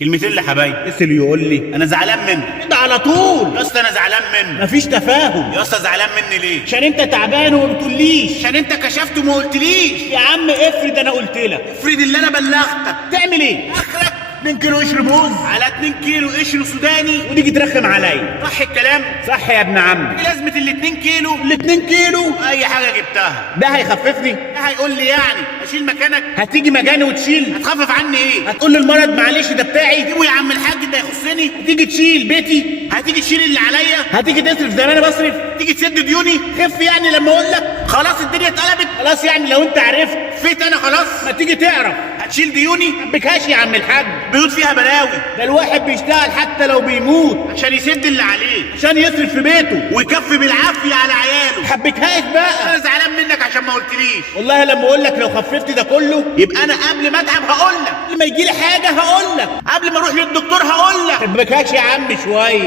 كلمتين لحبايبي. اتصل يقول لي انا زعلان منك كده على طول. يا اسطى، انا زعلان منك. مفيش تفاهم. يا اسطى، زعلان مني ليه؟ عشان انت تعبان وما بتقوليش. عشان انت كشفت وما قلتليش. يا عم افرض انا قلت لك. افرض اللي انا بلغتك. تعمل ايه؟ اخرك 2 كيلو قشر بوز على 2 كيلو قشر سوداني وتيجي ترخم عليا. صح الكلام؟ صح يا ابن عمي. ايه لازمه ال 2 كيلو؟ ال2 كيلو اي حاجه جبتها. ده هيخففني؟ ده هيقول لي يعني اشيل مكانك؟ هتيجي مكاني وتشيل؟ هتخفف عني ايه؟ هتقول للمرض معلش ده بتاعي؟ جيبه يا عم الحاج، ده يخصني. هتيجي تشيل بيتي؟ هتيجي تشيل اللي عليا؟ هتيجي تصرف زي ما انا بصرف؟ تيجي تسد ديوني؟ خف يعني لما اقول لك. خلاص الدنيا اتقلبت. خلاص يعني لو انت عرفت. فيت انا خلاص. ما تيجي تعرف. هتشيل ديوني؟ بكاش يا عم الحاج. بيوت فيها بلاوي. ده الواحد بيشتغل حتى لو بيموت عشان يسد اللي عليه عشان يصرف في بيته ويكفي بالعافيه على عياله. حبكهاش بقى. انا زعلان منك عشان ما قلتليش. والله لما اقول لك لو خففت ده كله يبقى انا قبل ما اتعب هقول لك، قبل ما يجي لي حاجه هقول لك، قبل ما اروح للدكتور هقول لك. حبكهاش يا عم شويه.